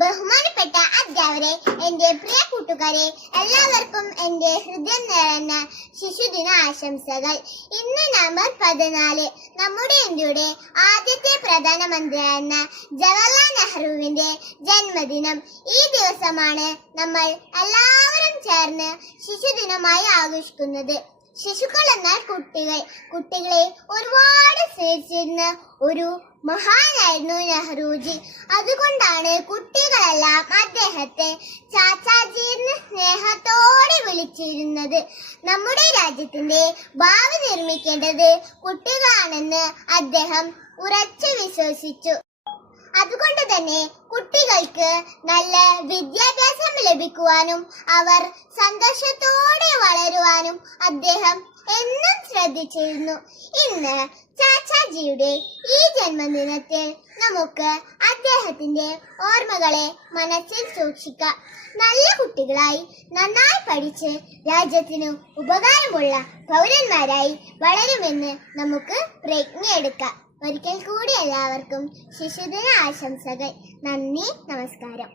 ബഹുമാനപ്പെട്ട അധ്യാപകരെ, എന്റെ പ്രിയ കൂട്ടുകാരെ, എല്ലാവർക്കും എന്റെ ഹൃദയം നിറഞ്ഞ ശിശുദിന ആശംസകൾ. ഇന്ന് നവംബർ 14 നമ്മുടെ ഇന്ത്യയുടെ ആദ്യത്തെ പ്രധാനമന്ത്രിയായിരുന്ന ജവഹർലാൽ നെഹ്റുവിന്റെ ജന്മദിനം. ഈ ദിവസമാണ് നമ്മൾ എല്ലാവരും ചേർന്ന് ശിശുദിനമായി ആഘോഷിക്കുന്നത്. ശിശുക്കൾ എന്നാൽ കുട്ടികളെ ഒരുപാട് സ്നേഹിച്ചിരുന്ന ഒരു മഹാനായിരുന്നു നെഹ്റുജി. അതുകൊണ്ടാണ് കുട്ടികളെല്ലാം അദ്ദേഹത്തെ ചാച്ചാജി എന്ന് സ്നേഹത്തോടെ വിളിച്ചിരുന്നത്. നമ്മുടെ രാജ്യത്തിന്റെ ഭാവി നിർമ്മിക്കേണ്ടത് കുട്ടികളാണെന്ന് അദ്ദേഹം ഉറച്ചു വിശ്വസിച്ചു. അതുകൊണ്ട് തന്നെ കുട്ടികൾക്ക് നല്ല വിദ്യാഭ്യാസം ലഭിക്കുവാനും അവർ സന്തോഷത്തോടെ വളരുവാനും അദ്ദേഹം എന്നും ശ്രദ്ധിച്ചിരുന്നു. ഇന്ന് ചാച്ചാജിയുടെ ഈ ജന്മദിനത്തിൽ നമുക്ക് അദ്ദേഹത്തിന്റെ ഓർമ്മകളെ മനസ്സിൽ സൂക്ഷിക്കാം. നല്ല കുട്ടികളായി നന്നായി പഠിച്ച് രാജ്യത്തിനു ഉപകാരമുള്ള പൗരന്മാരായി വളരുമെന്ന് നമുക്ക് പ്രതിജ്ഞയെടുക്കാം. ഒരിക്കൽ കൂടി എല്ലാവർക്കും ശിശുദിന ആശംസകൾ. നന്ദി, നമസ്കാരം.